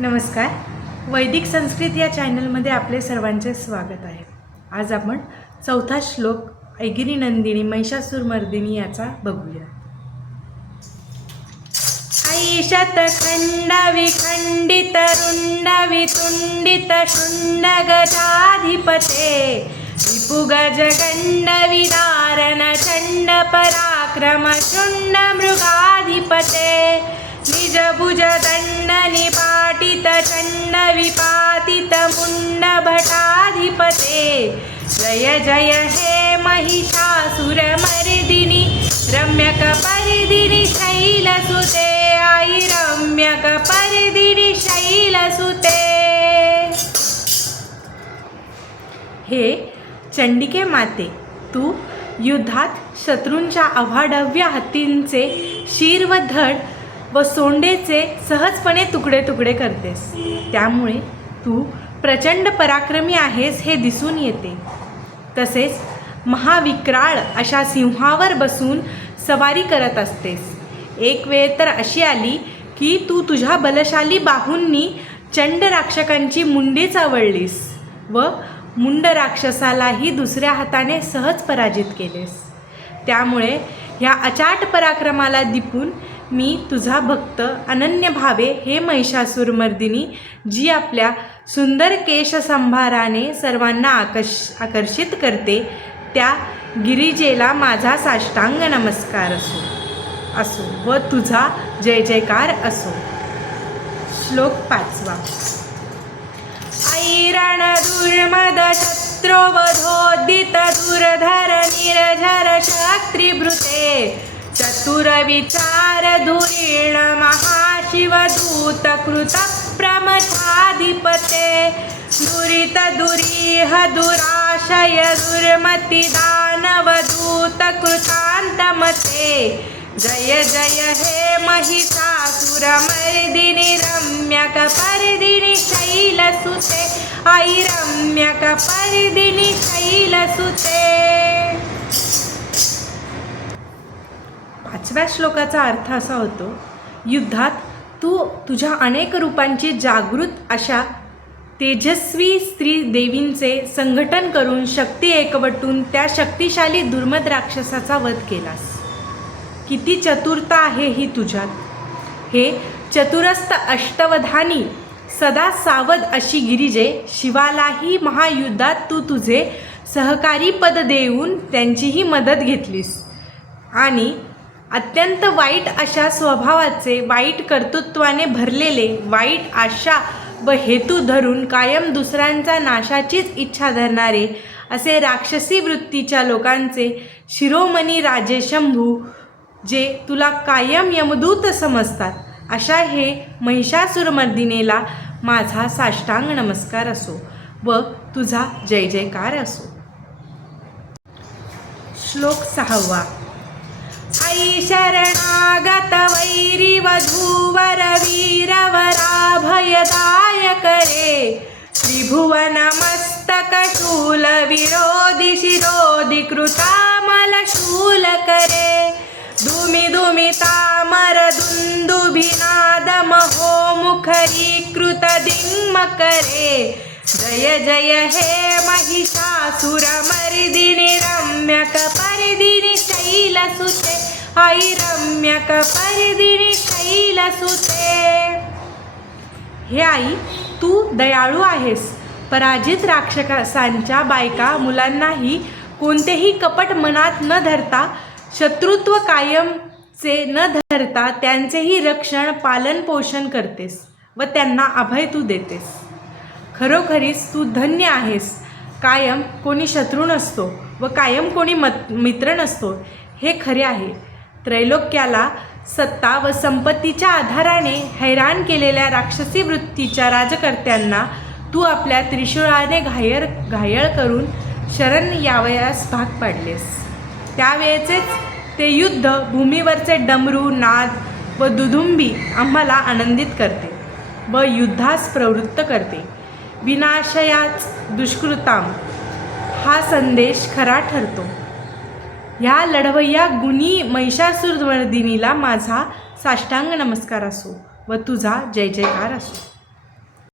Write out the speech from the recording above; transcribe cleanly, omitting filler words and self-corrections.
नमस्कार. वैदिक संस्कृत या चॅनलमध्ये आपले सर्वांचे स्वागत आहे. आज आपण चौथा श्लोक ऐगिरी नंदिनी महिषासुरमर्दिनी याचा बघूया. ऐशत खंड विखंडित रुंड वितुंडित शुंड गजाधिपते विपुगज गंड विदारण चंड पराक्रम शुंड मृगाधिपते निजभुज दंड निपाटित चंड विपातित मुंड भटाधिपते जय जय हे महिषासुरमर्दिनी रम्यक परिदिनी शैलसुते आई रम्यक परिदिनी शैलसुते. हे चंडिके माते, तू युद्धात शत्रूंच्या अवाढव्य हत्तींचे शीर व धड व सोंडेचे सहजपणे तुकडे तुकडे करतेस. त्यामुळे तू प्रचंड पराक्रमी आहेस हे दिसून येते. तसेच महाविक्राळ अशा सिंहावर बसून सवारी करत असतेस. एक वेळ तर अशी आली की तू तुझ्या बलशाली बाहूंनी चंड राक्षकांची मुंडी चावळलीस व मुंड राक्षसालाही दुसऱ्या हाताने सहज पराजित केलेस. त्यामुळे ह्या अचाट पराक्रमाला दीपून मी तुझा भक्त अनन्य भावे हे महिषासुरमर्दिनी, जी आपल्या सुंदर केशसंभाराने सर्वांना आकर्षित करते, त्या गिरिजेला माझा साष्टांग नमस्कार असो व तुझा जय जयकार असो. श्लोक 5. ऐरण दुर्मद शत्रुवधोदित दुर्धर निर्झर शक्तिभृते चतुर विचार धुरीण महाशिवदूत कृत प्रमथाधिपते दुरित दुरीह दुराशय दुर्मति दानवदूत कृतान्तमते जय जय हे महिषासुरमर्दिनी रम्यक परिदिनी शैलसुते आई रम्यक परिदिनी शैलसुते. 5व्या श्लोकाचा अर्थ असा होतो, युद्धात तू तुझ्या अनेक रूपांची जागृत अशा तेजस्वी स्त्री देवींचे संघटन करून शक्ती एकवटून त्या शक्तिशाली दुर्मद राक्षसाचा वध केलास. किती चतुरता आहे ही तुझ्यात. हे चतुरस्थ अष्टवधानी सदा सावध अशी गिरिजे, शिवालाही महायुद्धात तू तुझे सहकारी पद देऊन त्यांचीही मदत घेतलीस आणि अत्यंत वाईट अशा स्वभावाचे, वाईट कर्तृत्वाने भरलेले, वाईट आशा व हेतू धरून कायम दुसऱ्यांचा नाशाचीच इच्छा धरणारे असे राक्षसी वृत्तीच्या लोकांचे शिरोमणी राजे शंभू, जे तुला कायम यमदूत समजतात, अशा हे महिषासुरमर्दिनीला माझा साष्टांग नमस्कार असो व तुझा जय जयकार असो. श्लोक 6. ऐ शरणागत वैरी वधूवर वीरवराभयदाय करे त्रिभुवन मस्तक शूल विरोधी शिरोधी कृतामल शूल करे दुमि दुमि तामर दुंदुभिनाद महो मुखरीकृत दिङ्म करे जय जय हे महिषासुरमर्दिनी रम्यक परिदिनी शैलसुते आई रम्यक परिदिनी शैलसुते. हे आई, तू दयाळू आहेस. पराजित राक्षसांच्या बायका मुलांनाही कोणतेही कपट मनात न धरता, शत्रुत्व कायमचे न धरता त्यांचेही रक्षण पालन पोषण करतेस व त्यांना अभय तू देतेस. खरोखरीच तू धन्य आहेस. कायम कोणी शत्रू नसतो व कायम कोणी मित्र नसतो हे खरे आहे. त्रैलोक्याला सत्ता व संपत्तीच्या आधाराने हैराण केलेल्या राक्षसी वृत्तीच्या राजकर्त्यांना तू आपल्या त्रिशूळाने घायल करून शरण यावयास भाग पाडलेस. त्यावेळेचेच ते युद्ध भूमीवरचे डमरू नाद व दुधुंबी आम्हाला आनंदित करते व युद्धास प्रवृत्त करते. विनाशयाच दुष्कृताम हा संदेश खरा ठरतो. ह्या लढवय्या गुणी महिषासुरमर्दिनीला माझा साष्टांग नमस्कार असो व तुझा जय जयकार असो.